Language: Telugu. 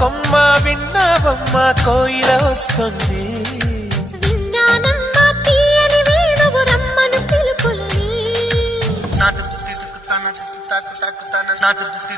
కొమ్మ విన్నావమ్మ కోయిల వస్తుంది. విన్నానమ్మ తీయని వేణువు రమ్మను పిలుపులని. నాటు తుత్తి తుక్కుతాన తుత్తి తాకు తాకుతాన నాటు తుత్తి